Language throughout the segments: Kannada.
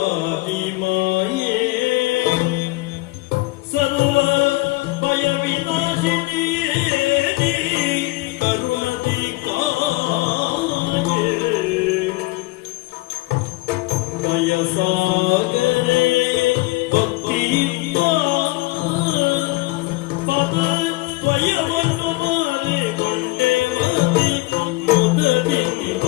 ಆದಿಮಾಯೇ ಸರ್ವ ಭಯ ವಿನಾಶಿನಿಯೇ ನೀ ಕರುಣದಿ ಕಾಯೇ ಭಯಸಾಗರೇ ಭಕ್ತಿಯಿಂದ ಪದ ದ್ವಯವನ್ನು ಮಾರಿಕೊಂಡೆ ಮುದದಿಂದ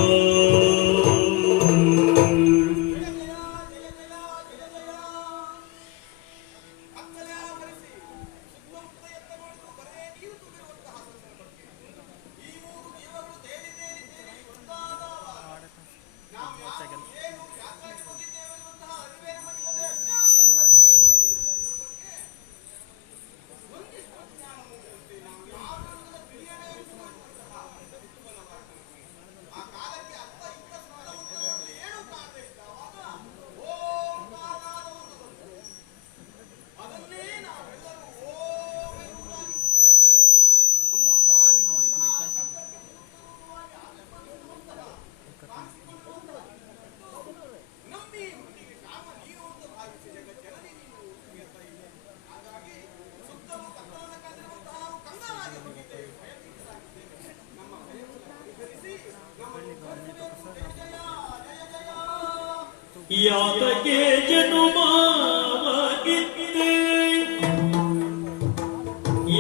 ಯಾತಕ್ಕೆ ಜನುಮಾಗಿದ್ದೆ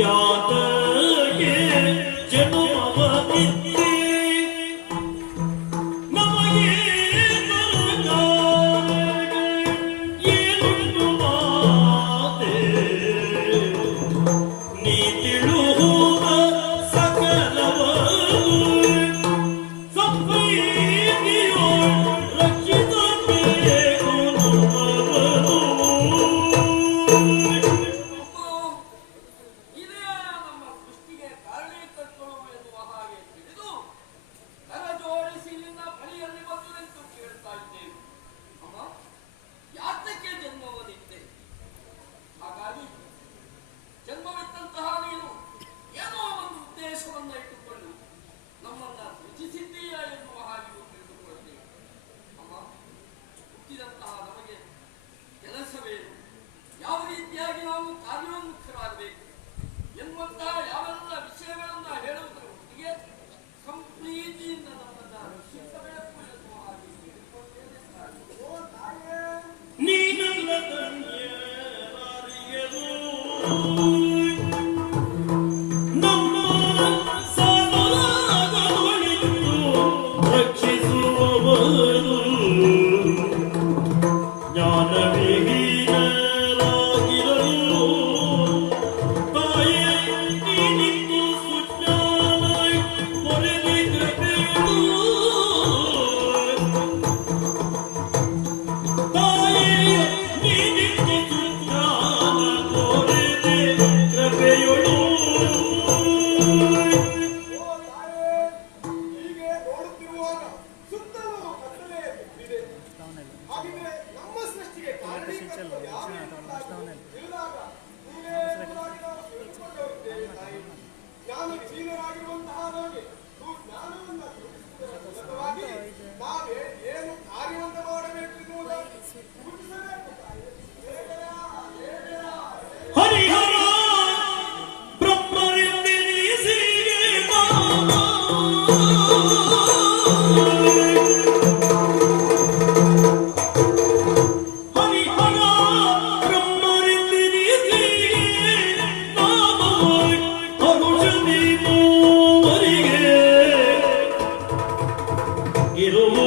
ಯಾತಕ್ಕೆ ಜನುಮಾಗಿದ್ದೆ ನಮಗೆ ಏನುಂಟು ಮಾತೆ ನೀ ತಿಳುಹುವ ಸಕಲವರು ಸಪ್ರೀತಿಯೋ ರಕ್ಷಿತ ಇರುವು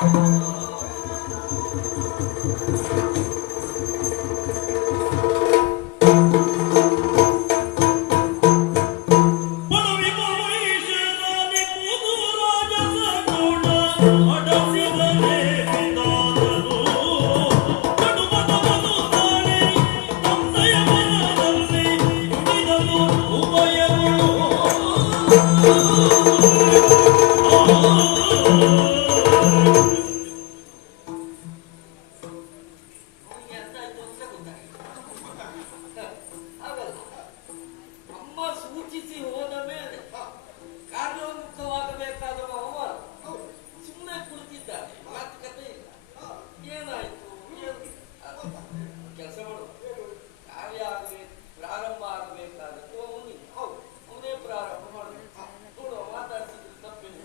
ಅವನಿಗೆ ಎಂತ ಆಯ್ತು ಅಂತ ಗೊತ್ತಾಗಿಲ್ಲ. ಹಾಗಲ್ಲ, ಅಮ್ಮ ಸೂಚಿಸಿ ಹೋದ ಮೇಲೆ ಕಾರ್ಯೋನ್ಮುಖವಾಗಬೇಕಾದವ ಅವ ಸುಮ್ಮನೆ ಕುಳಿತಿದ್ದಾನೆ, ಮಾತುಕತೆ ಇಲ್ಲ. ಏನಾಯ್ತು ಕೆಲಸ ಮಾಡು, ಕಾರ್ಯ ಆಗಬೇಕು, ಪ್ರಾರಂಭ ಆಗಬೇಕಾದದ್ದು ಅವನಿಗೆ. ಅವನೇ ಪ್ರಾರಂಭ ಮಾಡಬೇಕು. ನೋಡುವ, ಮಾತಾಡ್ತಿದ್ರು ತಪ್ಪೇನು?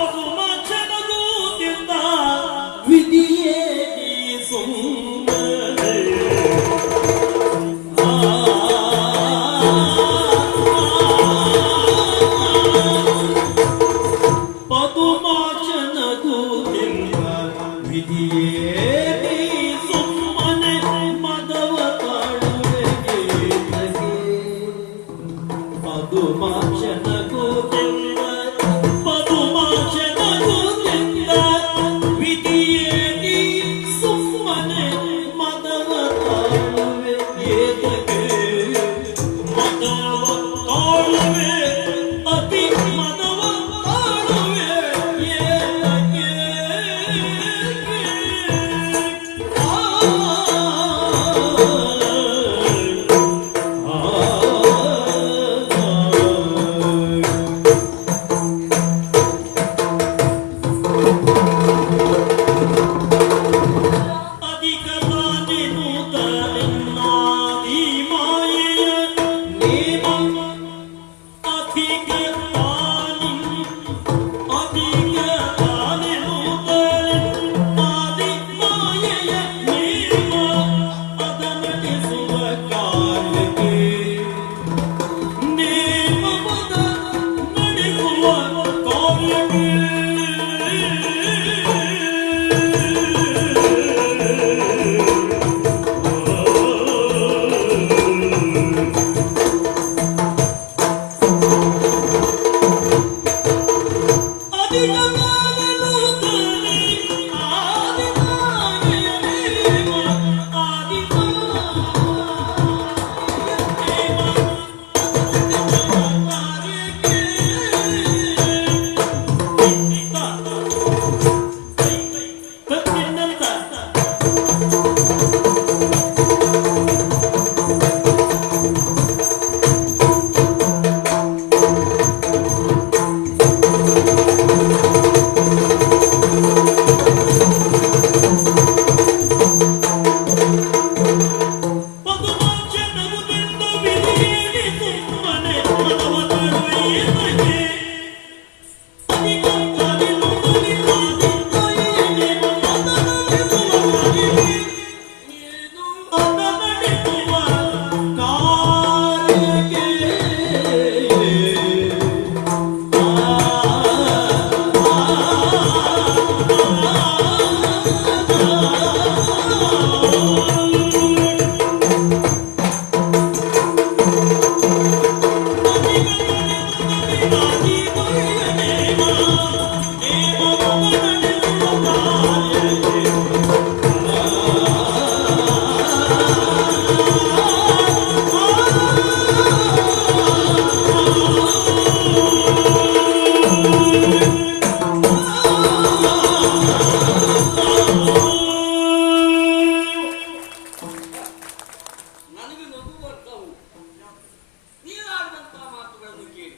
ಪದುಮಾಚನಗೂತಿಂದ ವಿಧಿಯೇ ನೀ ಸುಮ್ಮನೆ ಪದುಮಾಚನಗೂತಿಂದ ವಿಧಿಯೇ ನೀ ಸುಮ್ಮನೆ ಮದವ ತಾಳುವೆಗೆ ಪದುಮಾಚನಗೂತಿಂದ ಪದುಮಾಚನಗೂತಿಂದ ವಿಧಿಯೇ ನೀ ಸುಮ್ಮನೆ ಮದವ ತಾಳುವೆ ಏತಕ್ಕೆ ಮದವ ತಾಳುವೆ ಅತಿ ಮದವ ತಾಳುವೆ ಏತಕ್ಕೆ ನನಗೆ ನಗು ಬರ್ತವು ನೀನಾಡುವಂತಹ ಮಾತುಗಳನ್ನು ಕೇಳಿ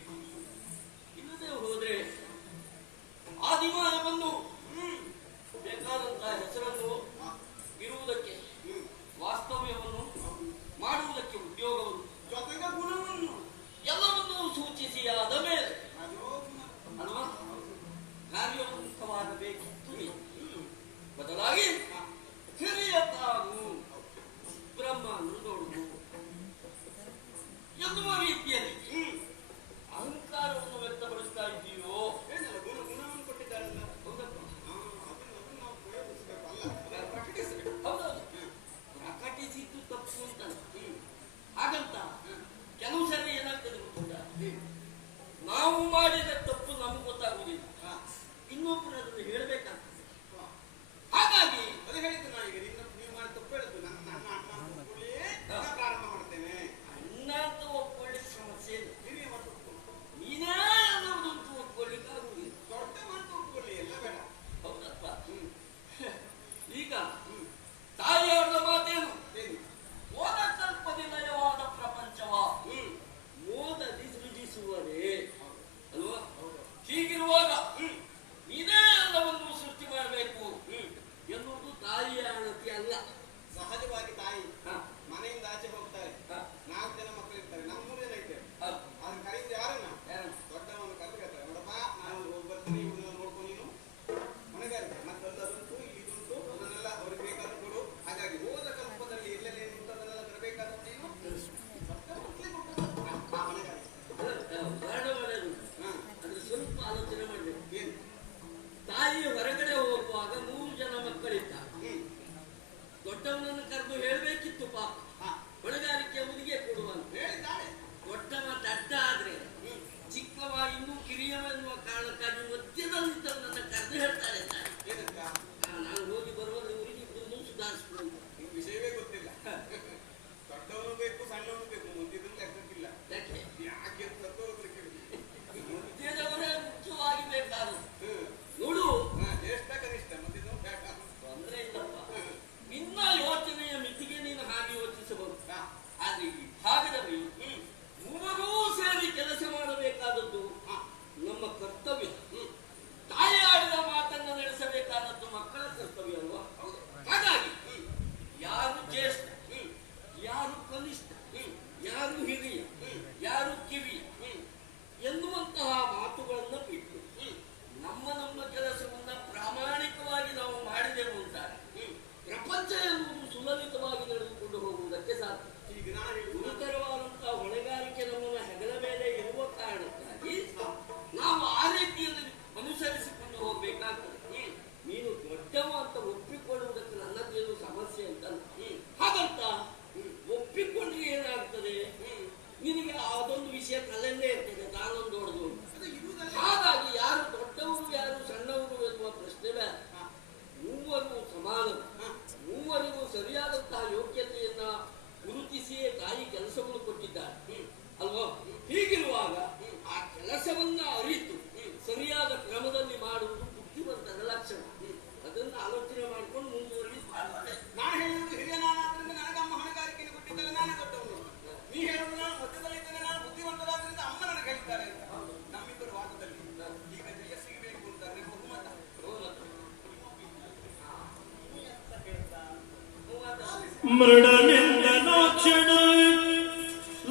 ಮೃಡನಿಂದ ನಾಕ್ಷಣ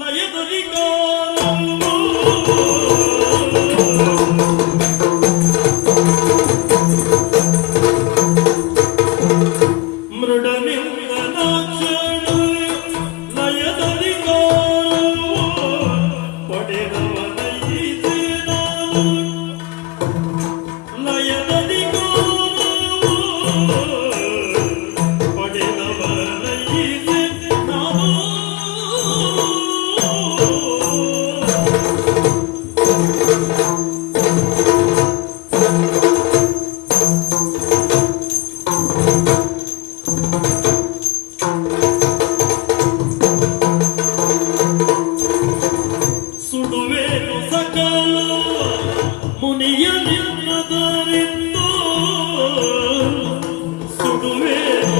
ಲಯದಲ್ಲಿ ಮೃಡನಿಂದ ನಾಕ್ಷಣ ಲಯದಲ್ಲಿ ಪಡೆದವನ ಈತೆ ನಾನು ಲಯದಲ್ಲಿ ಪಡೆದವನ ಈತೆ ನಾನು ಸುಡುವೇನು ಸಕಲ ಮುನಿಯ ನಿನ್ನದರಿಂದು ಸುಡುವೇನು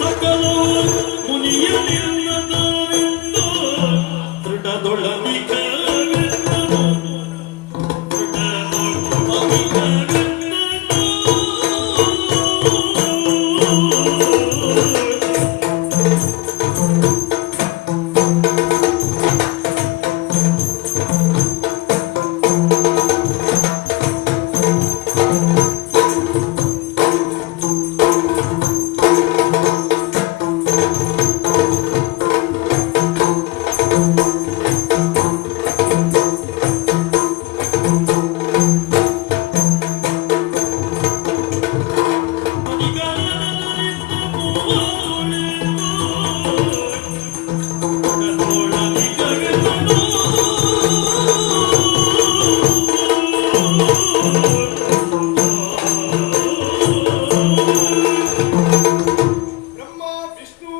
ಸಕಲ ಮುನಿಯ ನಿನ್ನದರಿಂದು ದೃಢದೊಳನಿಕವೆಂದನು ಬ್ರಹ್ಮ ವಿಷ್ಣು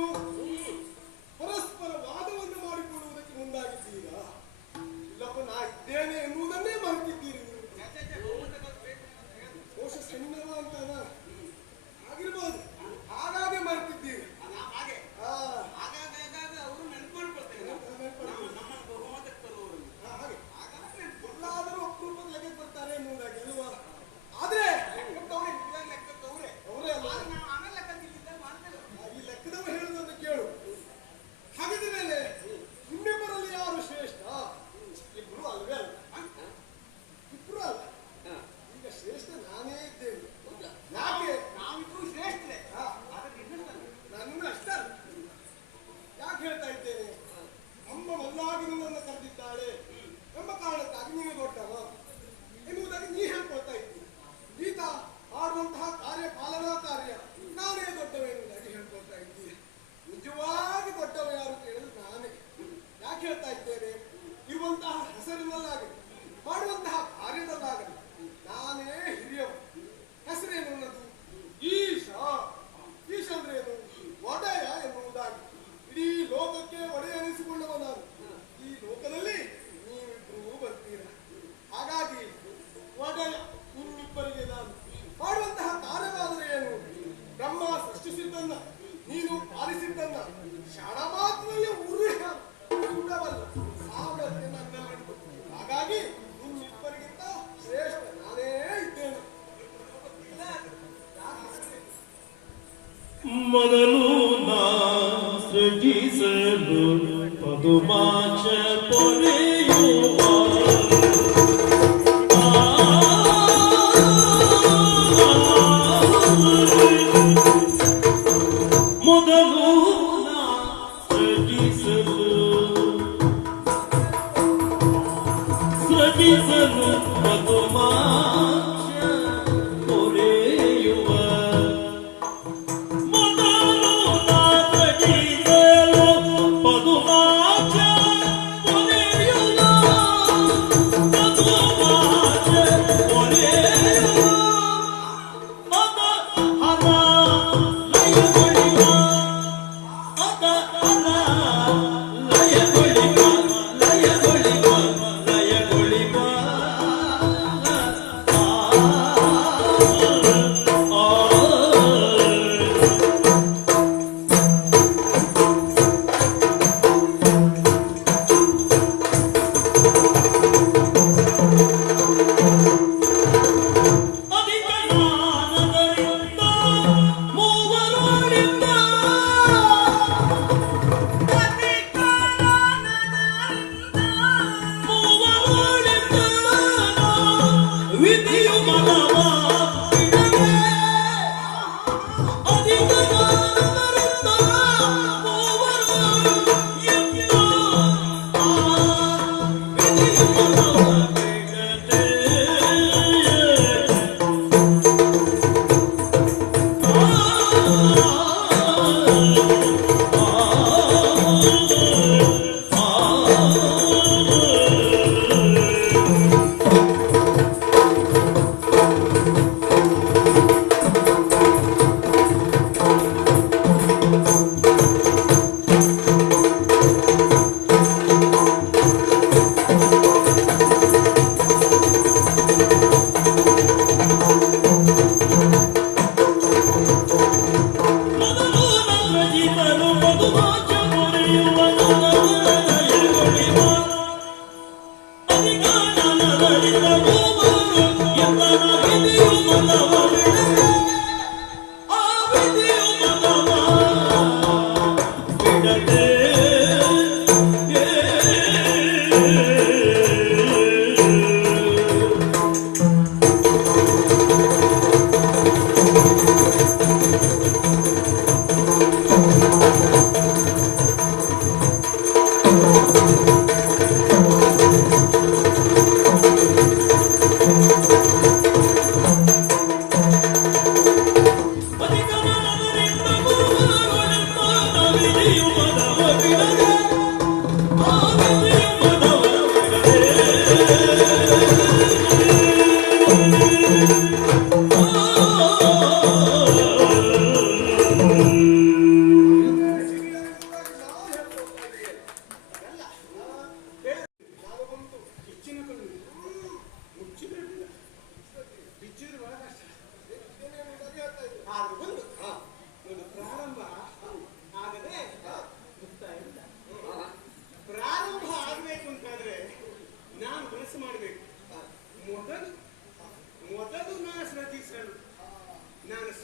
ಪರಸ್ಪರ ವಾದವನ್ನು ಮಾಡಿಕೊಳ್ಳುವುದಕ್ಕೆ ಮುಂದಾಗಿದ್ದೀರಾ? ಇಲ್ಲಪ್ಪ, ನಾ ಇದ್ದೇನೆ ಎನ್ನುವುದನ್ನೇ ಮರೆತಿದ್ದೀರಿ ನೀವು. ದೋಷ ಸಣ್ಣವ ಅಂತಾನ ಆಗಿರ್ಬೋದು, ಹಾಗಾಗಿ ಮರೆತಿದ್ದೀರಿ. ಹಾ, ಹಾಗೆ ಎಲ್ಲಾದರೂ ಅಪರೂಪದ ಲೆಕ್ಕಕ್ಕೆ ಬರ್ತಾರೆ ಎನ್ನುವುದಾಗಿ ಅಲ್ವಾ? ಆದ್ರೆ ಅವರೇ ಅಲ್ಲ, ಈ ಲೆಕ್ಕದವರು ಹೇಳುವುದನ್ನು ಕೇಳು. ಹಾಗಿದ ಮೇಲೆ ನಿಮ್ಮಿಬ್ಬರಲ್ಲಿ ಯಾರು ಶ್ರೇಷ್ಠ? ಇಬ್ರು ಅಲ್ವೇ ಅಲ್ಲ? ಇಬ್ರು ಅಲ್ಲ, ಈಗ ಶ್ರೇಷ್ಠ ನಾನೇ ಇದ್ದೇನೆ. ಯಾಕೆ? ನಾವಿಬ್ರು ಶ್ರೇಷ್ಠರೇ. ನನ್ನ ಅಷ್ಟ ಅಲ್ಲ. ಯಾಕೆ ಹೇಳ್ತಾ ಇದ್ದೇನೆ? ಅಮ್ಮ ಮೊದಲಾಗಿ ನಿನ್ನನ್ನು ಕರೆದಿದ್ದಾಳೆ ಎಂಬ ಕಾರಣಕ್ಕಾಗಿ ನೀನು ದೊಡ್ಡವ ಎನ್ನುವುದಾಗಿ ನೀ ಹೇಳ್ಕೊಳ್ತಾ ಇದ್ದೀನಿ. ಈತ ಆಡುವಂತಹ ಕಾರ್ಯ ಪಾಲನಾ ಕಾರ್ಯ ನಾನೇ ದೊಡ್ಡವ ಎನ್ನುವುದಾಗಿ ಹೇಳ್ಕೊಳ್ತಾ ಇದ್ದೀನಿ. ನಿಜವಾಗಿ ದೊಡ್ಡವ ಯಾರು ಕೇಳಿದ್ರೆ ನಾನೇ. ಯಾಕೆ ಹೇಳ್ತಾ ಇದ್ದೇನೆ? ಇರುವಂತಹ ಹೆಸರಿನಲ್ಲಾಗಲಿ ಮಾಡುವಂತಹ ಕಾರ್ಯದಲ್ಲಾಗಲಿ ನಾನೇ ಹಿರಿಯವ. ಹೆಸರೇನು ಅನ್ನೋದು? ಈಶ. ಈಶ ಅಂದ್ರೆ ಏನು? ಒಡೆಯ ಎನ್ನುವುದಾಗಿ. ಇಡೀ ಲೋಕಕ್ಕೆ ಒಡೆಯ ಎನಿಸಿಕೊಳ್ಳುವ ನಾನು. ಈ ಲೋಕದಲ್ಲಿ ನೀವಿಬ್ಬರೂ ಬರ್ತೀರ. ಹಾಗಾಗಿ ಒಡೆಯ ನಿಮ್ಮಿಬ್ಬರಿಗೆ ನಾನು ಮಾಡುವಂತಹ ಕಾರ್ಯವಾದರೆ ಏನು? ಬ್ರಹ್ಮ ಸೃಷ್ಟಿಸಿದ್ದನ್ನ ನೀನು ಪಾಲಿಸಿದ್ದನ್ನ ಕ್ಷಣ ಮಾತ್ರದಲ್ಲಿ ಉರುಡವಲ್ಲ ಸಾವಳತೆ ನನ್ನಲ್ಲಿತ್ತು. ಹಾಗಾಗಿ ನಿಮ್ಮಿಬ್ಬರಿಗಿಂತ ಶ್ರೇಷ್ಠ ನಾನೇ ಇದ್ದೇನೆ. ಮೊದಲು ನಾ ಸೃಜಿಸಲು ಪದುಮಾಚ ಪೊರೆಯುವ ಮೊದಲು ನಾ ಸೃಜಿಸಲು ಪದುಮಾಚ ಪೊರೆಯುವ ಲಯ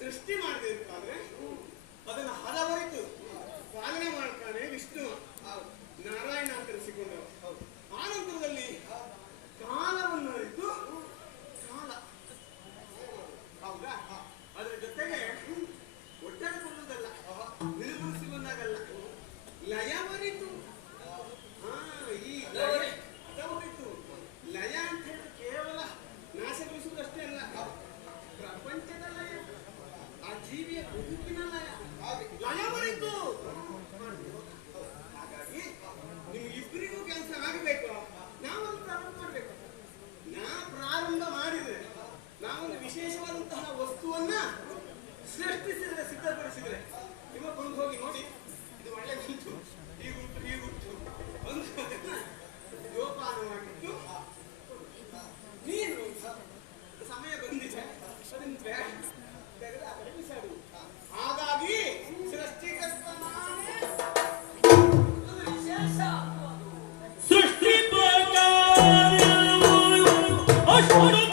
ಸೃಷ್ಟಿ ಮಾಡಿದಿರ್ತಾನೆ, ಅದನ್ನು ಹದವರಿತು ಪಾಲನೆ ಮಾಡ್ತಾನೆ ವಿಷ್ಣು. ನಾರಾಯಣ ಅಂತ ಕರೆಸಿಕೊಂಡರು. ಆನಂತರದಲ್ಲಿ ಕಾಲವನ್ನು ಅರಿತು ಕಾಲ, ಹೌದಾ, ಅದರ ಜೊತೆಗೆ ಒಟ್ಟಾರೆ ಕೊಡುವುದಲ್ಲ, ನಿರ್ಗುಣಿಸಿ ಬಂದಾಗಲ್ಲ, ಲಯವರಿತು. ಈ ಲಯ ಹದವರಿತು. ಲಯ ಅಂತ ಹೇಳಿದ್ರೆ ಕೇವಲ ನಾಶಗೊಳಿಸುವುದಷ್ಟೇ ಅಲ್ಲ, ಪ್ರಪಂಚದ ಲಯ, ಆ ಜೀವಿಯ ಬದುಕಿನ ಲಯ, ಲಯವರಿತು. ಹಾಗಾಗಿ ನಿಮ್ಗಿಬ್ಬರಿಗೂ ಕೆಲಸ ಆಗಬೇಕು. ನಾವೊಂದು ಪ್ರಾರಂಭ ಮಾಡಬೇಕು. ಪ್ರಾರಂಭ ಮಾಡಿದ್ರೆ ನಾವೊಂದು ವಿಶೇಷವಾದಂತಹ ವಸ್ತುವನ್ನ ಸೃಷ್ಟಿಸಿದ್ರೆ, ಸಿದ್ಧಪಡಿಸಿದ್ರೆ, ನಿಮ್ಮ ಕೊಂಡು ಹೋಗಿ ನೋಡಿ, ಇದು ಒಳ್ಳೆ ಉಂಟು, ಹೀಗುಂಟು, ಹೀಗುಂಟು ಒಂದು ಜೋಪಾನವಾಗಿತ್ತು. ನೀನು ಸಮಯ ಬಂದಿದೆ, ಅದನ್ನು ತೆಗೆದು ಆ ಕಡೆ ಬಿಸಾಡು. ಹಾಗಾಗಿ ಸೃಷ್ಟಿಕರ್ತ ನಾನೇ. ಅದು ವಿಶೇಷ. ಸೃಷ್ಟಿ ಅಷ್ಟೊಂದು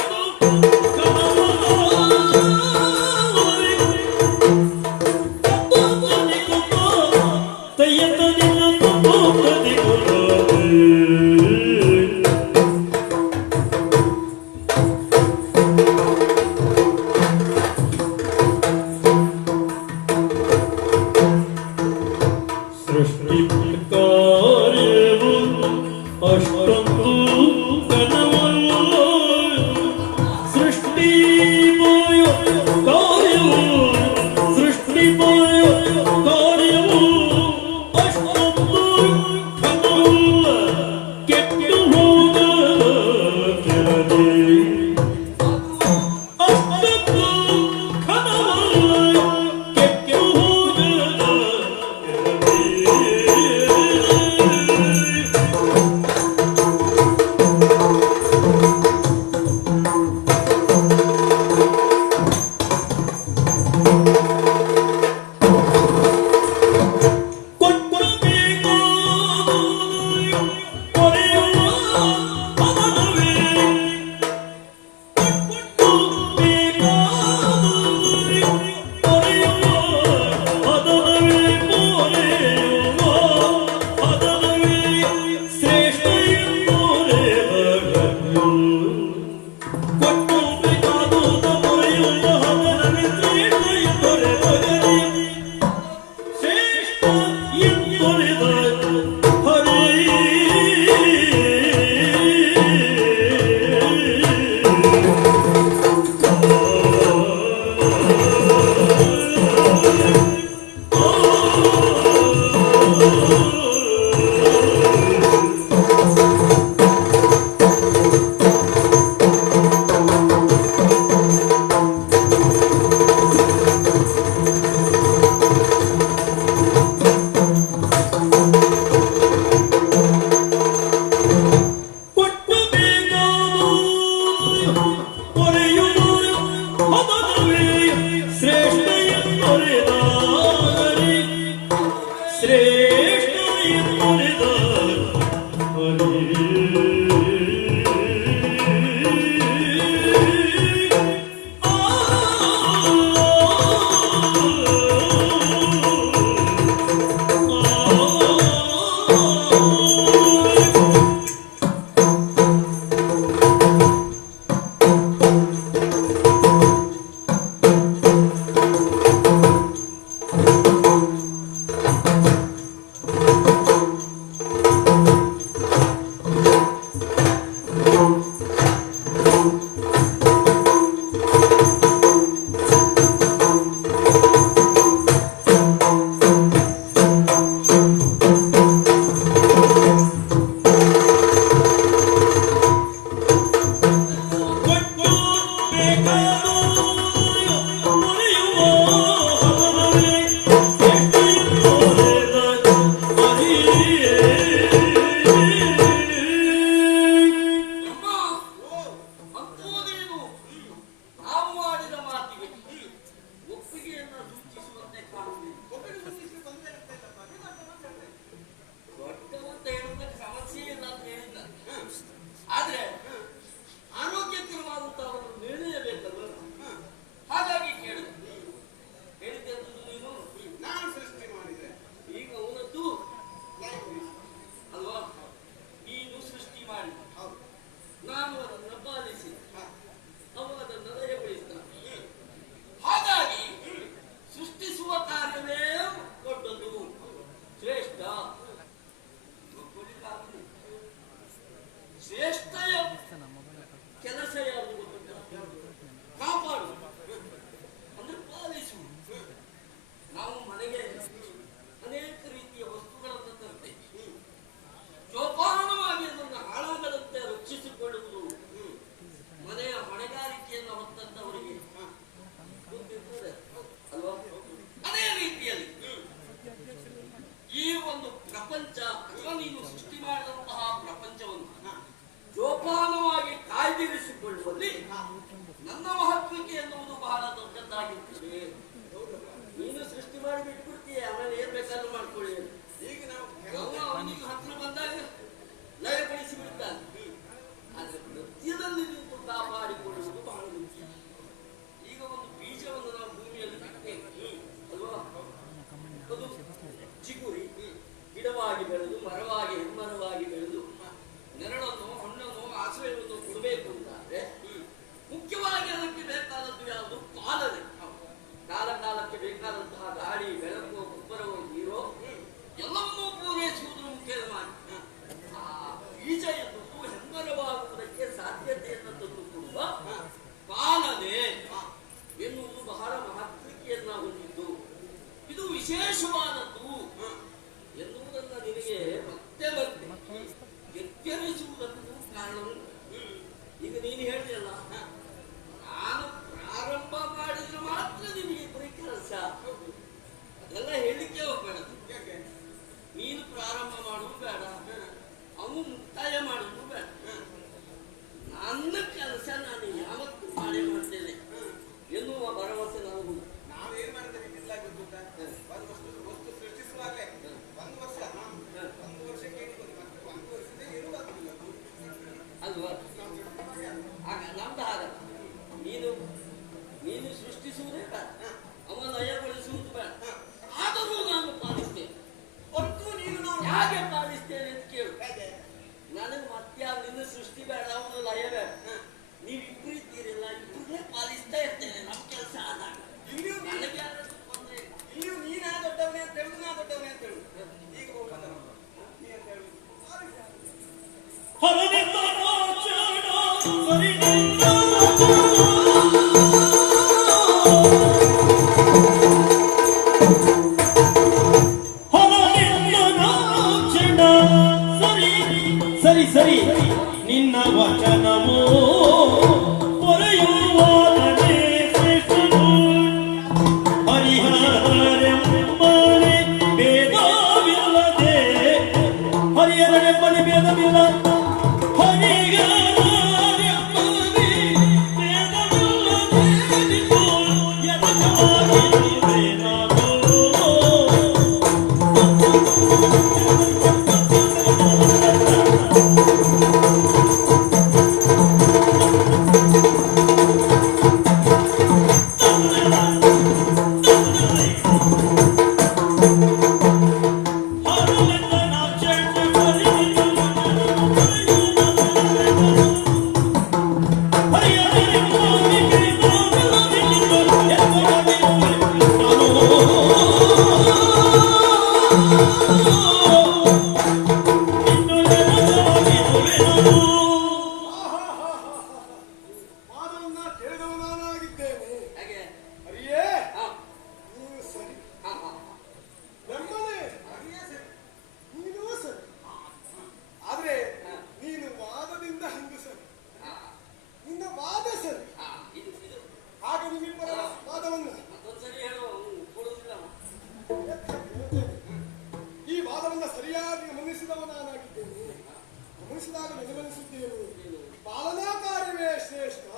ಶ್ರೇಷ್ಠ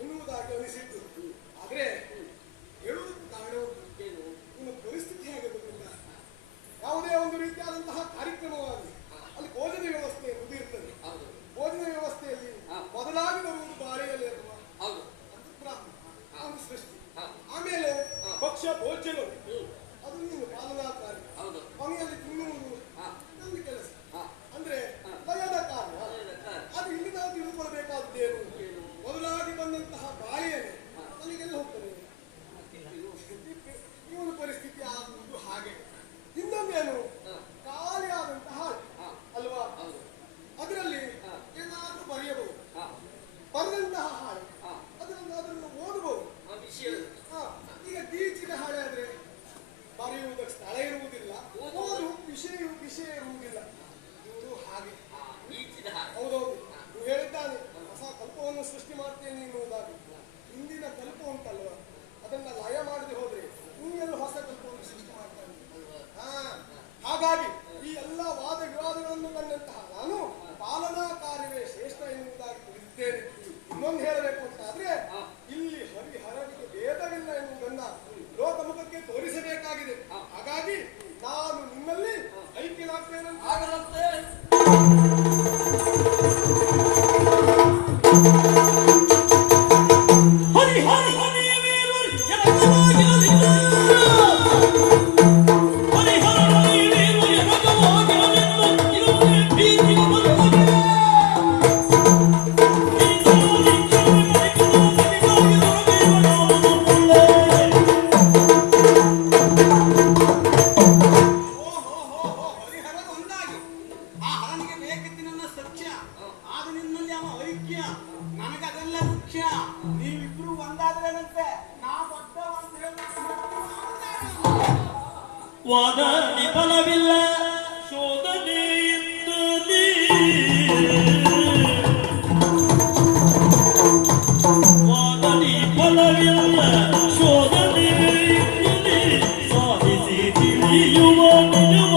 ಎನ್ನುವುದಾಗಿ ಅನಿಸಿದ್ದು. ಆದ್ರೆ ಹೇಳುವುದಕ್ಕೆ ಕಾರಣ ಉಂಟು. ನಿಮ್ಮ ಪರಿಸ್ಥಿತಿ ಹೇಗೆ ಗೊತ್ತಿಲ್ಲ. ಯಾವುದೇ ಒಂದು ರೀತಿಯಾದಂತಹ ಕಾರ್ಯಕ್ರಮವಾಗಿ ಅಲ್ಲಿ ಭೋಜನ ವ್ಯವಸ್ಥೆ ಎಂಬುದು ಇರ್ತದೆ. ಭೋಜನ ವ್ಯವಸ್ಥೆಯಲ್ಲಿ ಮೊದಲಾಗಿ ಬರುವುದು ಬಾಳೆಯಲ್ಲಿ ಅಥವಾ ಒಂದು ಸೃಷ್ಟಿ. ಆಮೇಲೆ ಭಕ್ಷ್ಯ ಭೋಜ್ಯಗಳು ಅದು ನೀವು ಪಾಲನಾಕಾರಿ. ಮನೆಯಲ್ಲಿ ತಿನ್ನುವುದು ನನ್ನ ಕೆಲಸ. ಅಂದ್ರೆ ಲಯದ ಕಾರ್ಯ. ಅದು ಇಲ್ಲಿ ನಾವು ತಿಳ್ಕೊಳ್ಬೇಕಾದ್ದೇನು? ಮೊದಲಾಗಿ ಬಂದಂತಹ ಬಾಳೆಯಲ್ಲಿ ನನಗೆಲ್ಲ ಹೋಗ್ತದೆ. ಈ ಒಂದು ಪರಿಸ್ಥಿತಿ ಆಗುವುದು ಹಾಗೆ. ಇನ್ನೊಂದೇನು, ಖಾಲಿಯಾದಂತಹ ಅಲ್ವಾ, ಅದರಲ್ಲಿ ಏನಾದ್ರೂ ಬರೆಯಬಹುದು. ಬರೆದಂತಹ ಹಾಳೆ ಅದನ್ನು ಓದಬಹುದು. ಈಗ ದೀಚಿನ ಹಾಳೆ ಆದ್ರೆ ಬರೆಯುವುದಕ್ಕೆ ಸ್ಥಳ ಇರುವುದಿಲ್ಲ, ವಿಷಯ ಇರುವುದಿಲ್ಲ. ಇವರು ಹಾಗೆ. ಹೌದೌದು, ನೀವು ಹೇಳಿದ್ದಾನೆ ಹೊಸ ಕಲ್ಪವನ್ನು ಸೃಷ್ಟಿ ಮಾಡ್ತೇನೆ ಎನ್ನುವುದಾಗಿ. ಹಿಂದಿನ ಕಲ್ಪ ಉಂಟಲ್ವ, ಅದನ್ನ ಲಯ ಮಾಡದೆ ಹೋದ್ರೆ ಇನ್ನೆಲ್ಲ ಹೊಸ ಕಲ್ಪವನ್ನು ಸೃಷ್ಟಿ ಮಾಡ್ತಾನೆ. ಹಾಗಾಗಿ ಈ ಎಲ್ಲ ವಾದ ವಿವಾದಗಳನ್ನು ಕಂಡಂತಹ ನಾನು ಪಾಲನಾ ಕಾರ್ಯವೇ ಶ್ರೇಷ್ಠ ಎನ್ನುವುದಾಗಿ ತಿಳಿದಿದ್ದೇನೆ. ಇನ್ನೊಂದು ಹೇಳಬೇಕು ಅಂತ ಆದ್ರೆ ಇಲ್ಲಿ ಹರಿಹರನಿಗೆ ಭೇದವಿಲ್ಲ ಎನ್ನುವುದನ್ನ ಲೋಕಮುಖಕ್ಕೆ ತೋರಿಸಬೇಕಾಗಿದೆ. ಹಾಗಾಗಿ ನಾನು ನಿಮ್ಮಲ್ಲಿ ಐಕ್ಯನಾಗ್ತೇನೆ. ವಾದನಿ ಫಲವಿಲ್ಲ ಶೋಧನೆಯಿಂದಲೇ ವಾದನಿ ಫಲವಿಲ್ಲ ಶೋಧನೆಯಿಂದಲೇ ಸಾಧಿಸಿ ತಿಳಿಯುವ ನಿಜವ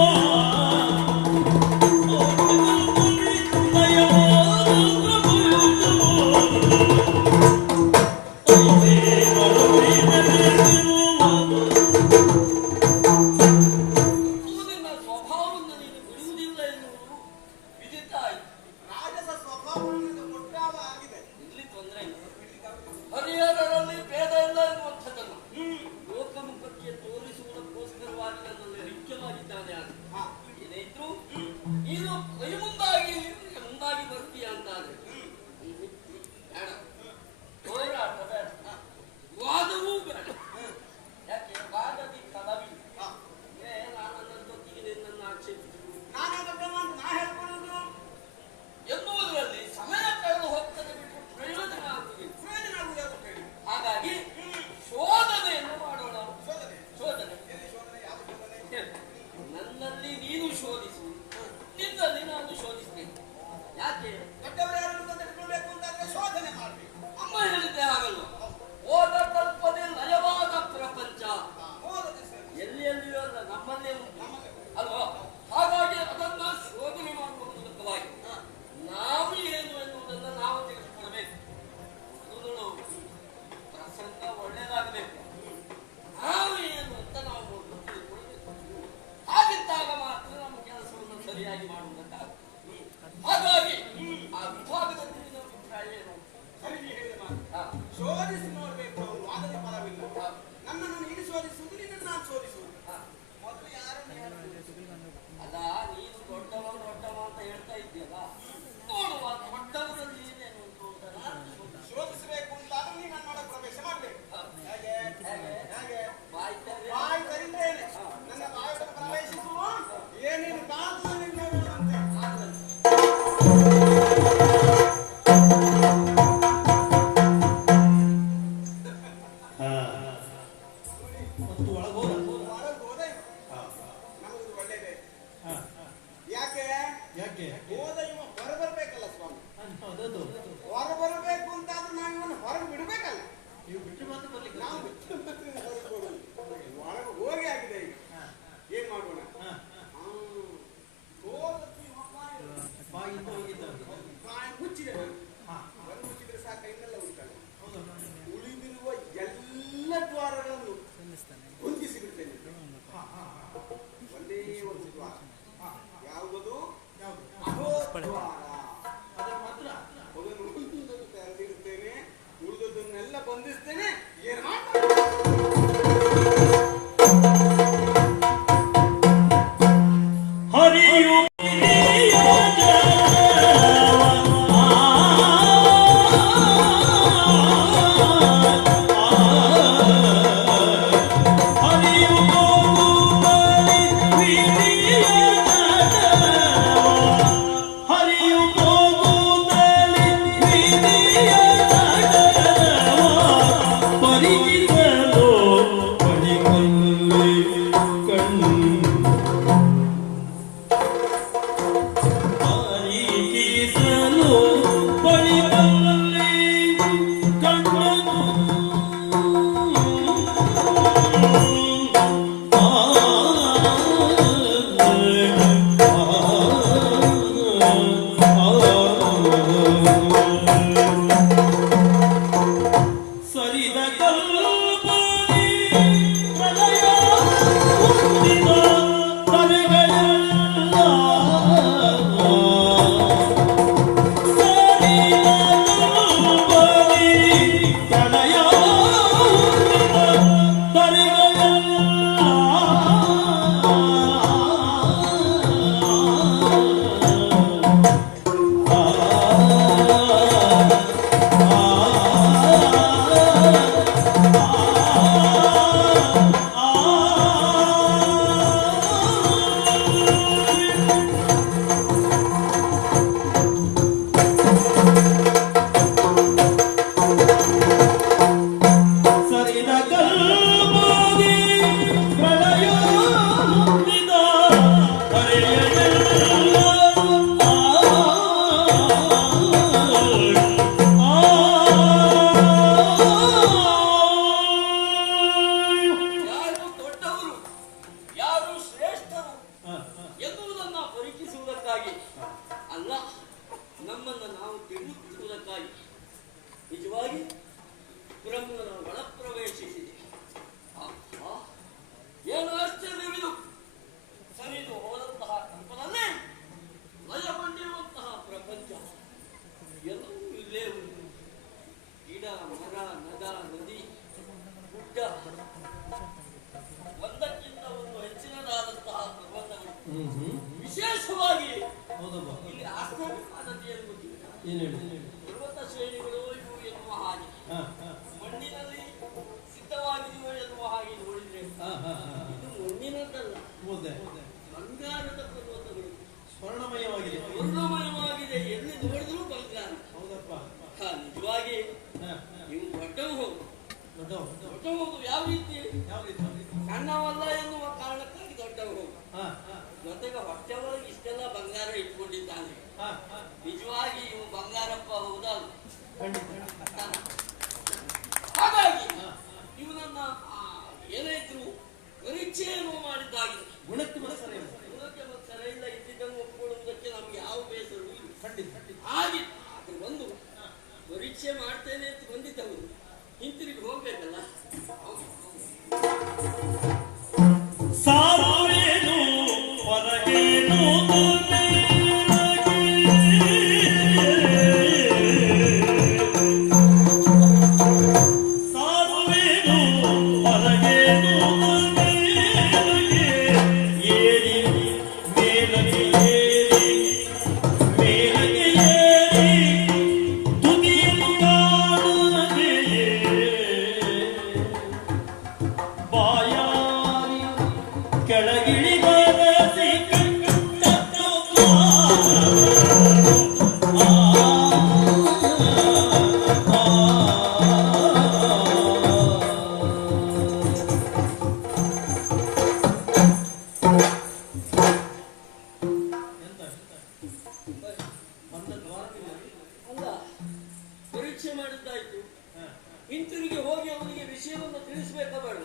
ಒಳಗೋದ ನಮಗೂ ಒಳ್ಳೆಯದೇ. ಬರ್ತೇನೆ ಅಂತ ಬಂದಿದ್ದವು ಹಿಂತಿರುಗಿ ಹೋಗ್ಬೇಕಲ್ಲ. ಸಾರುವೇನು ಹೊರಗೇನು ಸಾರುವೇನು ಹೊರಗೇನು ಏರಿ ಮೇಲಗೆ ಏರಿ ಮೇಲಗೆ ಏರಿ ತುದಿಯನ್ನು ಕಾಣದೆಯೇ ಬಾಯಾರಿ ಕೆಳಗಿಳಿದಾದ ಅಲ್ಲ, ಪರೀಕ್ಷೆ ಮಾಡಿದ್ದಾಯ್ತು, ಹಿಂತಿರುಗಿ ಹೋಗಿ ಅವನಿಗೆ ವಿಷಯವನ್ನು ತಿಳಿಸಬೇಕಾ ಬೇಡ?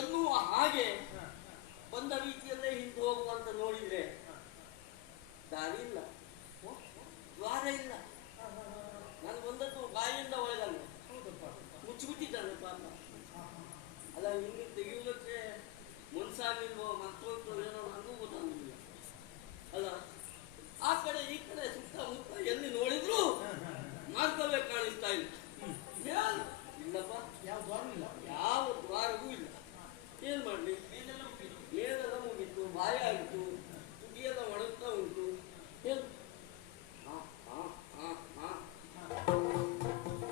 ಎನ್ನುವ ಹಾಗೆ ಬಂದ ರೀತಿಯಲ್ಲೇ ಹಿಂದೆ ಹೋಗುವಂತ ನೋಡಿದ್ರೆ ದಾರಿ ಇಲ್ಲ, ದ್ವಾರ ಇಲ್ಲ. ನಾನು ಬಂದದ್ದು ಬಾಯಿಂದ ಒಳಗಲ್ಲ, ಮುಚ್ಚಿಬಿಟ್ಟಿದ್ದಾನೆ ಪಾಪ. ಅಲ್ಲ, ಹಿಂಗೆ ತೆಗೆಯುವುದಕ್ಕೆ ಮುನ್ಸಾಗಿಲ್ವೋ ಮತ್ತೊಂದು ಏನೋ ನನಗೂ ಗೊತ್ತಾಗಲಿಲ್ಲ. ಅಲ್ಲ, ಆ ಕಡೆ ಈ ಕಡೆ ಸುತ್ತಮುತ್ತ ಎಲ್ಲಿ ನೋಡಿದ್ರು ಮಾರ್ಗವೇ ಕಾಣಿಸ್ತಾ ಇಲ್ಲ. ಇಲ್ಲಪ್ಪ, ಯಾವ ದ್ವಾರವೂ ಇಲ್ಲ. ಏನ್ ಮಾಡ್ಲಿ? ಮೇಲೆಲ್ಲ ಮುಗಿತು, ಬಾಯ ಆಯಿತು, ತುದಿಯೆಲ್ಲ ಒಣಗ್ತಾ ಉಂಟು. ಏನು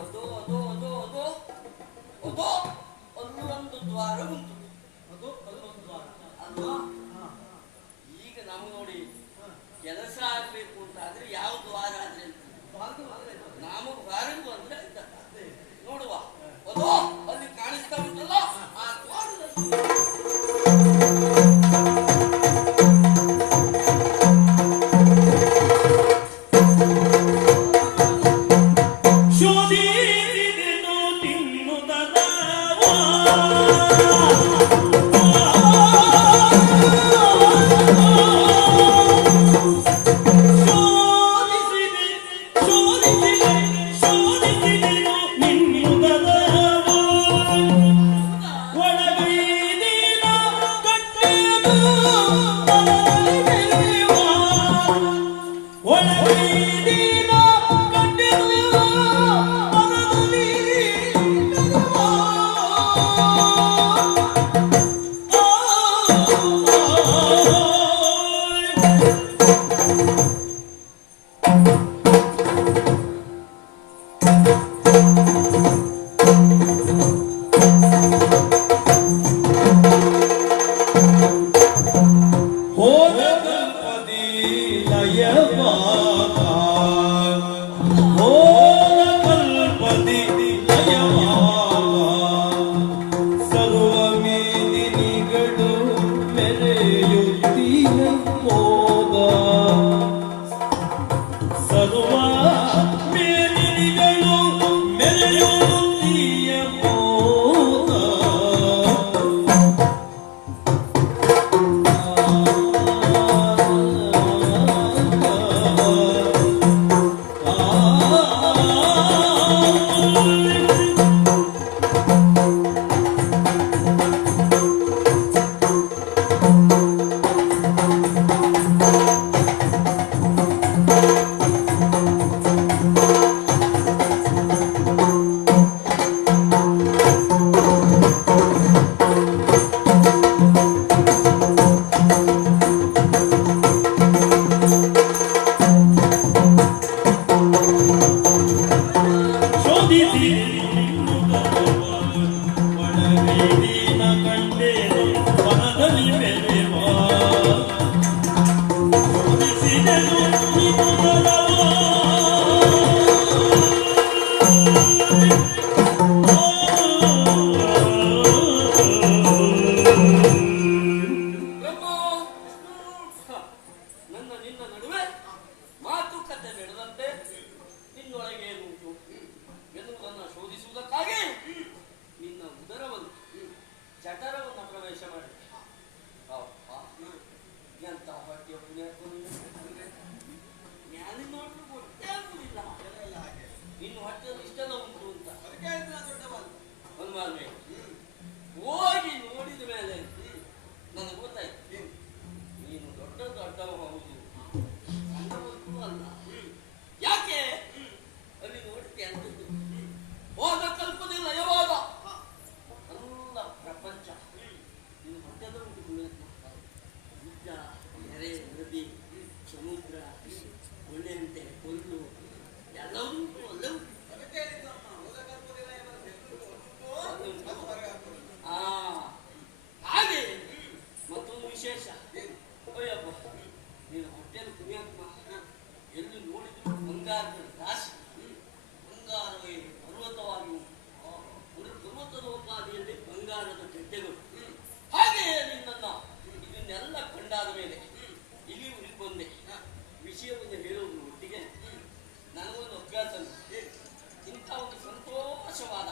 ಅದೋ ಅದೋ ಅದೋ ಅದೋ ಅದೋ ಅಲ್ಲೊಂದು ದ್ವಾರ ಉಂಟು. ಅಲ್ವಾ? ಈಗ ನಾವು ನೋಡಿ ಕೆಲಸ ಆಗ್ಬೇಕು ಅಂತ ಆದ್ರೆ ಯಾವ ದ್ವಾರ ಆದ್ರೆ ನಾವು ಬಾರದು ಅಂದ್ರೆ ನೋಡುವ. ಅದೋ ಅಲ್ಲಿ ಕಾಣಿಸ್ತಾ ಉಂಟಲ್ಲ ಆ ದ್ವಾರದಲ್ಲಿ ಶೋಧಿಸಿದೆನು ತಿನ್ನುವುದರ ಬಂಗಾರದ ಗೆಡ್ಡೆಗಳು. ಹಾಗೆಯೇ ನಿನ್ನನ್ನ ಇದನ್ನೆಲ್ಲ ಕಂಡಾದ ಮೇಲೆ ಇಲ್ಲಿ ಊರಿಗೆ ಬಂದೆ. ವಿಷಯವನ್ನು ಹೇಳುವುದು ಒಟ್ಟಿಗೆ ನನಗೊಂದು ಅಭ್ಯಾಸ ಉಂಟು. ಇಂಥ ಒಂದು ಸಂತೋಷವಾದ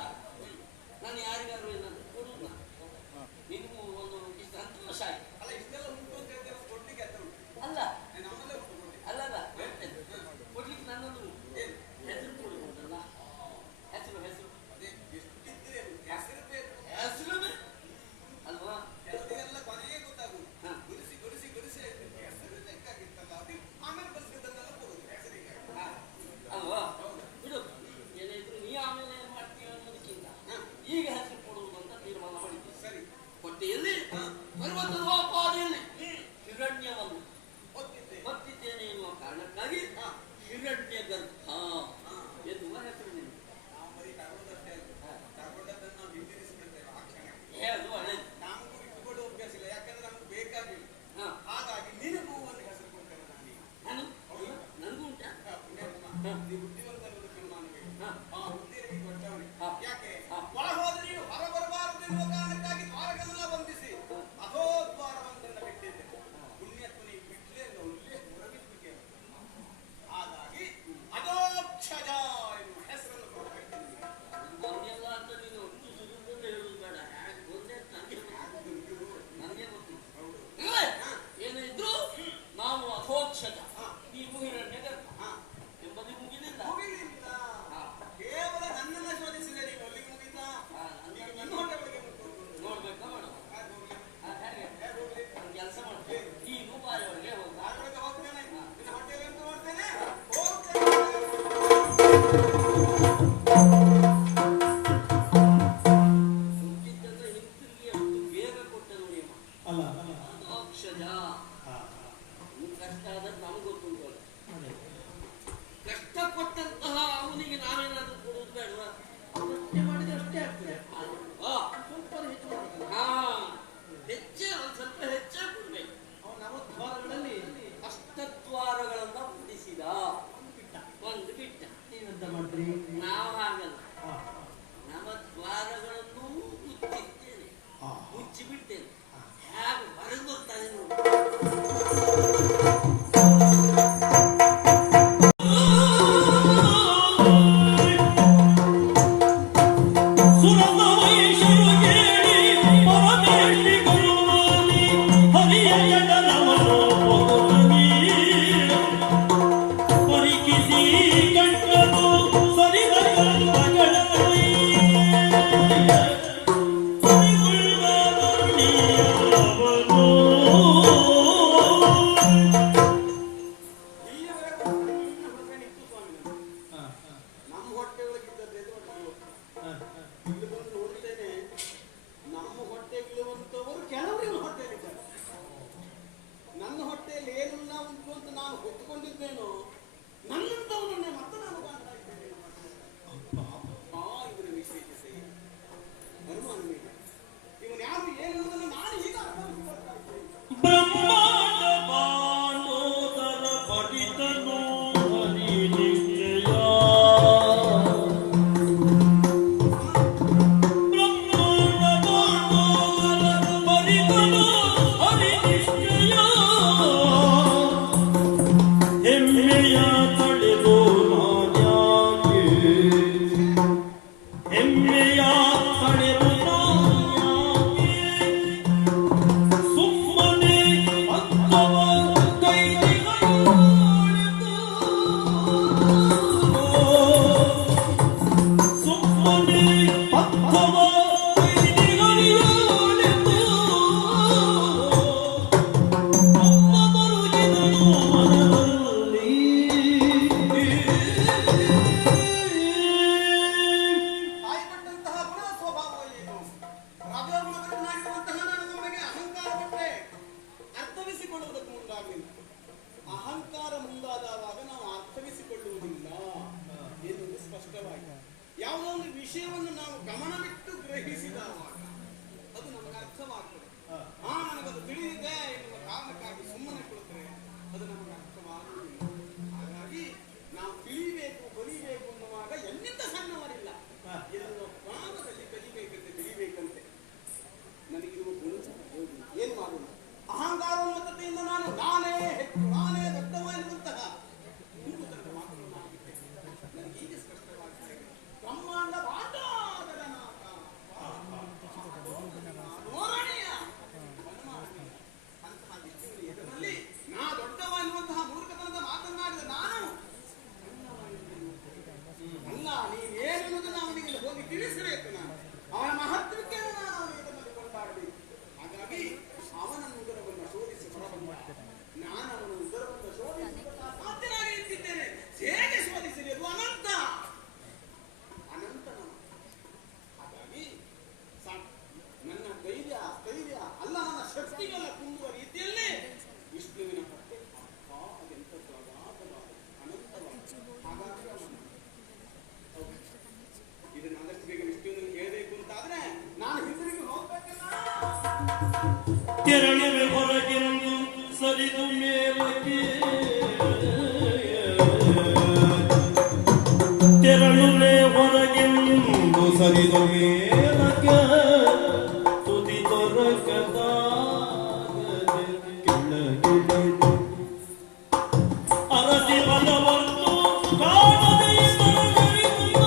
ನಾನು ಯಾರಿಗಾದ್ರು ಏನಾದ್ರು ಕೊಡುದು ನಿನಗೂ ಒಂದು ಇಷ್ಟು ಸಂತೋಷ ಆಯ್ತು. ಅಲ್ಲ ಇಷ್ಟೆಲ್ಲ ಉಂಟು ಅಂತ ಹೇಳಿದ್ರೆ ಕೊಡ್ಲಿಕ್ಕೆ ಅಂತ ಉಂಟು. ಅಲ್ಲ ನಮ್ಮಲ್ಲೇ ಉಂಟು ಕೊಡ್ಲಿಕ್ಕೆ. ಅಲ್ಲಲ್ಲ ಹೇಳ್ತೇನೆ ಕೊಡ್ಲಿಕ್ಕೆ ನನ್ನದು ಹೆಸರು ಕೊಡುವುದಲ್ಲ. ಹೆಸರು ಅದೇ ಎಷ್ಟಿದ್ರೆ ಹೆಸರು ಬೇಕು. ಹೆಸರು ಅಲ್ವಾ? ಕೆಲವರಿಗೆಲ್ಲ ಕೊನೆಯೇ ಗೊತ್ತಾಗುದು. ಹಾ. ಗುಡಿಸಿ ಹೆಸರು ಲೆಕ್ಕಾಗಿತ್ತಲ್ಲ ಅದು ಆಮೇಲೆ ಬಸ್ಕಿದ್ದನ್ನೆಲ್ಲ ಕೊಡುದು ಹೆಸರಿಗೆ. ಅಲ್ವಾ? ಬಿಡು, ಏನಾದ್ರು ನೀ ಆಮೇಲೆ ಏನ್ ಮಾಡ್ತೀಯ ಅನ್ನೋದಕ್ಕಿಂತ ಈಗ ಹೆಸರು ಕೊಡುವುದು ಅಂತ ತೀರ್ಮಾನ ಮಾಡಿದ್ದೆ. ಸರಿ ಹೊಟ್ಟೆಯಲ್ಲಿ ಪರ್ವತೋಪಾದಿಯಲ್ಲಿ ಹಿರಣ್ಯವನ್ನು ಗೊತ್ತಿದ್ದೆ. ಹೊತ್ತಿದ್ದೇನೆ ಎನ್ನುವ ಕಾರಣಕ್ಕಾಗಿ ಹಿರಣ್ಯ ಗರ್ಭ ಎನ್ನುವ ಹೆಸರು ನಿಮಗೆ. ನಾವು ಬರೀ ತಗೊಂಡಷ್ಟೇ ಅಲ್ಲ. ತಗೊಂಡದ್ದನ್ನು ನಾವು ಹಿಂದಿರಿಸಿಬಿಡ್ತೇವೆ ಆ ಕ್ಷಣಕ್ಕೆ. ಅದು ಒಳ್ಳೆಯದು. ನಮಗೂ ಇಟ್ಟುಕೊಳ್ಳುವ ಅಭ್ಯಾಸ ಇಲ್ಲ, ಯಾಕಂದ್ರೆ ನಮ್ಗೆ ಬೇಕಾಗಿಲ್ಲ. ಹಾ. ಹಾಗಾಗಿ ನಿನಗೂ ಒಂದು ಹೆಸರು ಕೊಡ್ತೇನೆ ನಾನೀಗ. ನಾನು ನನಗೂ ಉಂಟಾ? ನೀವು ಬುದ್ಧಿವಂತ ಅನ್ನೋದಕ್ಕೆ ಮಾನವೇ. ಹಾ. ಆ ಬುದ್ಧಿಯಲ್ಲಿ ಕೊಟ್ಟವನೇ. ಹಾ. ಯಾಕೆ ಹಾ. ಒಳ ಹೋದ್ರೆ ನೀನು ಹೊರ ಬರಬಾರದು ಎನ್ನುವ ಕಾರಣಕ್ಕಾಗಿ ದ್ವಾರಗಳನ್ನ ಬಂಧಿಸಿ ಅಧೋ ದ್ವಾರವೊಂದನ್ನು ಬಿಟ್ಟಿದ್ದೆ. ಪುಣ್ಯತ್ವ ನೀವು ಬಿಟ್ಲೇ ಒಳ್ಳೆ ಹೊರಬಿಟ್ಟಿಗೆ. ಹಾಗಾಗಿ ಅಧೋಕ್ಷಜ ಎನ್ನುವ ಹೆಸರನ್ನು ಕೊಡಬೇಕು ನಿನಗೆ. ಬಂದಿಲ್ಲ ಅಂತ ನೀನು ಒಟ್ಟು ಸುರುವುದನ್ನು ಹೇಳುವುದು ಬೇಡ. ಹ್ಯಾಕ್ ಬಂದೆ ಅಂತ ನನಗೆ ಗೊತ್ತಿಲ್ಲ. ಏನಿದ್ರು ನಾವು ಅಧೋಕ್ಷಜ, ನೀವು ಹಿರಣ್ಯ ಗರ್ಭ ಹಾ. ಎಂಬುದು ಮುಗಿಲಿಲ್ಲ. ಮುಗಿಲಿಲ್ಲ. ಹಾ. ಕೇವಲ ನನ್ನನ್ನು ಶೋಧಿಸಿದೆ ನೀನು, ಅಲ್ಲಿಗೆ ಮುಗಿದ. ಹಾ, ಈಗ ನನ್ನ ಹೊಟ್ಟೆ ಒಳಗೆ ಮುಟ್ಕೊಂಡು ನೋಡ್ಬೇಕಾ ಮಾಡು. ಹೋಗ್ಲಿ. ಹೇಗೆ ಹೋಗ್ಲಿ. ಒಂದು ಕೆಲಸ ಮಾಡ್ತೇವೆ, ನೀನು ಬಾರಿಯೊಳಗೆ ಹೋಗ. ಆಡಳಿತ ಹೋಗ್ತೇನೆ. ನಿನ್ನ ಹೊಟ್ಟೆಯಲ್ಲಿ ಎಂತ ಮಾಡ್ತೇನೆ? ಹೋಗ್ತೇನೆ. ಸುತ್ತಿದ್ದನ್ನು ಹಿಂತಿರುಗಿ ಅಷ್ಟು ಬೇಗ ಕೊಟ್ಟನು ನಿಯಮ. ಅಲ್ಲ ಅಕ್ಷಜ ಕಷ್ಟ ಆದ್ರೆ ನಮ್ಗೆ ಗೊತ್ತುಂಟು. ಕಷ್ಟ ಕೊಟ್ಟಂತಹ ಅವನಿಗೆ ನಾವೇನಾದ್ರೂ ಕೊಡುವುದು ಬೇಡವಾ? ಮಾಡಿದ್ರೆ ಅಷ್ಟೇ ಆಗ್ತದೆ. ಆ, ಸ್ವಲ್ಪ ಹೆಚ್ಚು ಮಾಡ್ಬೇಕಲ್ಲ. ಹಾ, ಹೆಚ್ಚೆ ಒಂದು ಸ್ವಲ್ಪ ಹೆಚ್ಚೇ ಕೊಡ್ಬೇಕು. ಅವನು ನವದ್ವಾರಗಳಲ್ಲಿ ಅಷ್ಟದ್ವಾರಗಳನ್ನ ಮುಟ್ಟಿಸಿದ, ಒಂದು ಬಿಟ್ಟ. ನೀವೆಂತ ಮಾಡಿದ್ರಿ? ನಾವು ಹಾಗಲ್ಲ, ಹಾ. ನವದ್ವಾರಗಳನ್ನು ಮುಚ್ಚಿದ್ದೇನೆ, ಹಾ. ಮುಚ್ಚಿ ಬಿಡ್ತೇನೆ. ಹಾ. ಹೇಗೆ ಹೊರಗೆ ಬರ್ತಾನೆ ನೋಡಿ. ಇಲ್ಲಿಯವರೆಗೂ ನನ್ನ ಹೊಟ್ಟೆ ಇತ್ತು ಸ್ವಾಮಿ ನನಗೆ. ನಮ್ಮ ಹೊಟ್ಟೆ ಒಳಗಿದ್ದದ್ದೇ ದೊಡ್ಡದು. ಇಲ್ಲಿ ಬಂದು ನೋಡ್ತೇನೆ, ನಮ್ಮ ಹೊಟ್ಟೆಗಿರುವಂತವರು ಕೆಲವರು ಹೊಟ್ಟೆಯಲ್ಲಿದ್ದಾರೆ. ನನ್ನ ಹೊಟ್ಟೆಯಲ್ಲಿ ಏನೆಲ್ಲ ಉಂಟು ಅಂತ ನಾನು ಹೊತ್ತುಕೊಂಡಿದ್ದೇನೋ, ನನ್ನಂತವನನ್ನೇ ಮತ್ತೆ ನಾನು ಕಾಣ್ತಾ ಇದ್ದೇನೆ. ಇವರ ವಿಶೇಷತೆ ಅನುಮಾನವಿಲ್ಲ. ಇವನು ಯಾರು ಏನೆನ್ನುವುದನ್ನು ನಾನು ಈಗ ಅನುಭವಿಸಿಕೊಳ್ತಾ ಇದ್ದೇನೆ. ಬ್ರಹ್ಮಾಂಡ ಬಾಂಡೋದರ ಪಡಿತನು ಹರಿ ನಿಶ್ಚಯ. ಬ್ರಹ್ಮಾಂಡ ಬಾಂಡೋದರ ಪಡಿತನು ಹರಿ ನಿಶ್ಚಯ. ಹೆಮ್ಮೆಯ ತಳೆದು ನಾನ್ಯಾಕೆ, ಹೆಮ್ಮೆಯ ತಳೆದು ನಾನ್ಯಾಕೆ, ಸುಮ್ಮನೆ ಅಂತವ ಕೈದಿಗಳಿಗೊಳಿತು. ಸುಮ್ಮನೆ ಅಂತವ ಕೈದಿಗಳಿಗೊಳಿತು. ಒಬ್ಬ ಮರುಗಿದನು ಮನದಲ್ಲಿ. ತಾಯಿಪಟ್ಟಂತಹ ಗುಣ ಸ್ವಭಾವ ಏನು? ರಜೋಗುಣವನ್ನಾಗಿರುವಂತಹ ನಾನು ಒಮ್ಮೆಗೆ ಅಹಂಕಾರ ಪಟ್ಟೆ, ಅರ್ಥವಿಸಿಕೊಳ್ಳುವುದಕ್ಕೆ ಮುಂದಾಗಲಿಲ್ಲ. ಅಹಂಕಾರ ಮುಂದಾದಾಗ ನಾವು ಅರ್ಥವಿಸಿಕೊಳ್ಳುವುದಿಲ್ಲ ಎನ್ನುವುದು ಸ್ಪಷ್ಟವಾಗಿದೆ. ಯಾವುದೋ ಒಂದು ವಿಷಯವನ್ನು ನಾವು ಗಮನವಿಟ್ಟು ಗ್ರಹಿಸಿದಾಗ ಅದು ನಮಗೆ ಅರ್ಥವಾಗ್ತದೆ. ನನಗದು ತಿಳಿದಿದೆ ಎನ್ನುವ ಕಾರಣಕ್ಕಾಗಿ ಸುಮ್ಮನೆ ಕೊಡುತ್ತೇವೆ, ಅದು ನಮಗೆ ಅರ್ಥವಾಗುವುದಿಲ್ಲ. ಹಾಗಾಗಿ ನಾವು ತಿಳಿಬೇಕು, ಕಲಿಬೇಕು ಎನ್ನುವಾಗ ಎಲ್ಲಿಂದ ಸಣ್ಣವರಿಲ್ಲ ಎನ್ನುವ ಭಾವದಲ್ಲಿ ಕಲಿಬೇಕಂತೆ, ತಿಳಿಬೇಕಂತೆ. ತೆರಳುವೆ ಹೊರಗೆಂದು ಸರಿದು ಮೇಲಕ್ಕೆ ತೆರಳುವೆ ಹೊರಗೆಂದು ಸರಿದು ಮೇಲಕ್ಕೆ ತುದಿ ದೊರಕದಾಗದೆ ಕೆಳಗಿಳಿದು ಅರಸಿ ಬಲವನ್ನು ಕಾಣದೆ ಇದ್ದರಗರಿಯುತ್ತ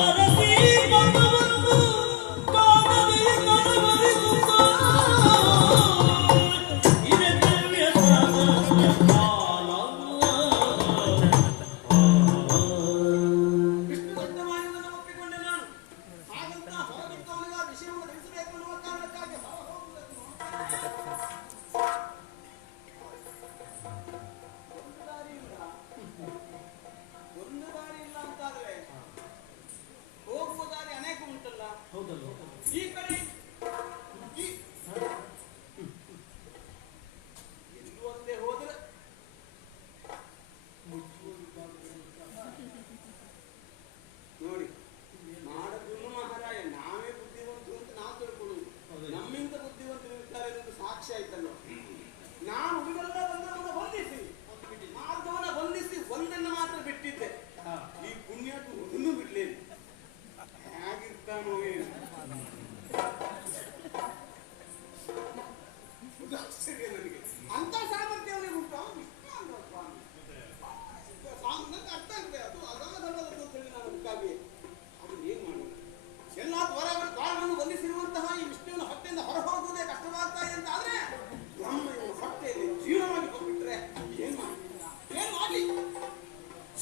ಅರಸಿ ಬಲವನ್ನು ಕಾಣದೆ ಇದ್ದರಗರಿಯುತ್ತ ಇದೆ ದಿವ್ಯತನದ ಕಾಲ. ವಿಷ್ಣು ದೊಡ್ಡ ಮಾಯವನ್ನು ಒಪ್ಪಿಕೊಂಡೆ ನಾನು. ಹಾಗಂತ ಹೊರಗಿದ್ದವನಿಗೆ ಆ ವಿಷಯವನ್ನು ತಿಳಿಸಬೇಕು ಅನ್ನುವ ಕಾರಣಕ್ಕಾಗಿ ಹೊರ ಹೋಗುವುದನ್ನು ಒಂದು ದಾರಿ ಇಲ್ಲ ಅಂತಾದ್ರೆ ಹೋಗುವ ದಾರಿ ಅನೇಕ ಉಂಟಲ್ಲ. ಈ ಕಡೆ ಈ- ಎಲ್ಲೂ ಒಂದೇ ಹೋದ್ರೆ ನೋಡಿ ಮಾಡದುನ್ನು ಮಹಾರಾಯ ನಾವೇ ಬುದ್ಧಿವಂತರು ಅಂತ ನಾವು ತಿಳ್ಕೊಳ್ಳುವುದು. ನಮ್ಮಿಂದ ಬುದ್ಧಿವಂತರು ಇರ್ತಾರೆ ಅನ್ನೋದು ಸಾಕ್ಷಿ ಆಯ್ತಲ್ಲ. ನಾನು ಉಳಿದೆಲ್ಲ ಬಂದವನ್ನ ಬಂಧಿಸಿ ಮಾರ್ಗವನ್ನ ಬಂಧಿಸಿ ಒಂದನ್ನು ಮಾತ್ರ ಬಿಟ್ಟಿದ್ದೆ. ಈ ಪುಣ್ಯಕ್ಕೂ ಒಂದನ್ನು ಬಿಡ್ಲೇನು. ಹೇಗಿರ್ತಾನೋ ಏನು. ಇದು ಆಶ್ಚರ್ಯ ನನಗೆ. ಅಂತ ಸಾಮರ್ಥ್ಯ ಅವನಿಗೆ ಉಂಟು. ಅವನು ಇಷ್ಟ ಅಲ್ವಾ ಸ್ವಾಮಿ? ನಂಗೆ ಅರ್ಥ ಆಗಿದೆ. ಅದು ಅಗಾಧವಾದದ್ದು ಅಂತ ಹೇಳಿ ನಾನು ಅದಕ್ಕಾಗಿ ಅದನ್ನು ಏನ್ ಮಾಡೋಣ. ಎಲ್ಲ ದ್ವಾರವನ್ನು ಬಂಧಿಸಿರುವಂತಹ ಈ ವಿಷ್ಣುವಿನ ಹೊಟ್ಟೆಯಿಂದ ಹೊರ ಹೋಗುವುದೇ ಕಷ್ಟವಾಗ್ತಾ ಇದೆ ಅಂತ ಆದ್ರೆ ನಮ್ಮ ಇವನ ಹೊಟ್ಟೆಯಲ್ಲಿ ಜೀವನವಾಗಿ ಹೋಗ್ಬಿಟ್ರೆ ಏನ್ ಮಾಡಿ ಏನ್ ಮಾಡಿ.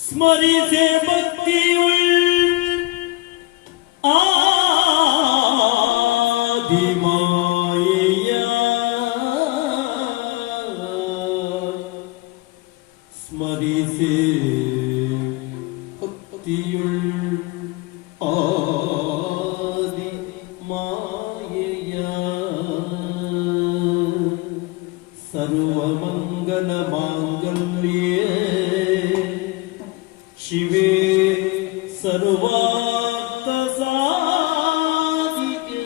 ಸ್ಮರಿಸೆ ಭಕ್ತಿಯುಳ್ ಆದಿಮಾಯೆಯ ಸ್ಮರಿಸೆ ಭಕ್ತಿಯುಳ್ ಆದಿ ಮಾಯೆಯ ಸರ್ವಮಂಗಲ ಮಾಂಗಲ್ಯೇ ಶಿವೆ ಸರ್ವಾರ್ಥ ಸಾಧಿಕೆ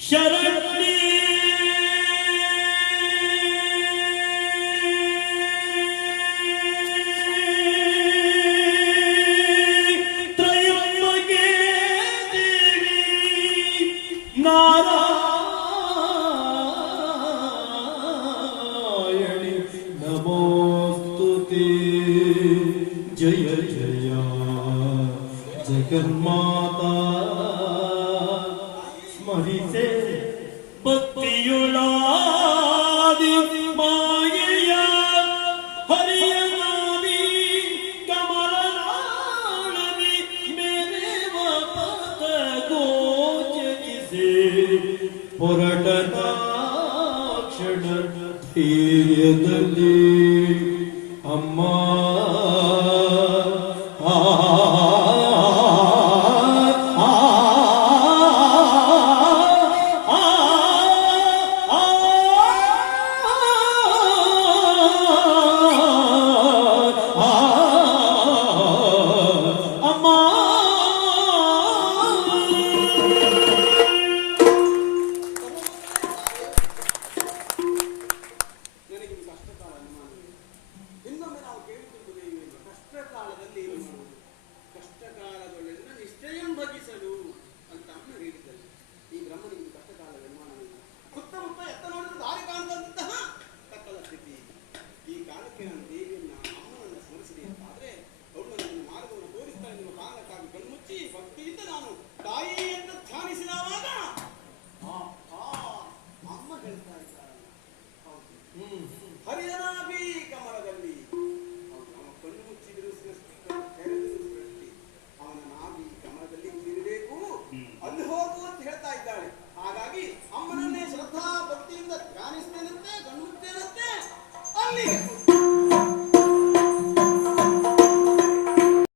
ಶರಣ್ಯೇ ತ್ರಯಂಬಕೆ ದೇವಿ ನಾರಾಯಣಿ ನಮೋಸ್ತುತೆ. ಜಯ ಜಯ ಜಗನ್ಮಾತಾ ಸ್ಮರಿಸೆ ಭಕ್ತಿಯುಳಾದಿ ಮಾಯೆಯ ಹರಿಯ ನಾಮಿ ಕಮಲನಾಳದಿ ಮೇರೆವ ಪದ ಗೋಚರಿಸೆ ಹೊರಟದ ಕ್ಷಣ ಧೈರ್ಯದಲ್ಲಿ ಅಮ್ಮ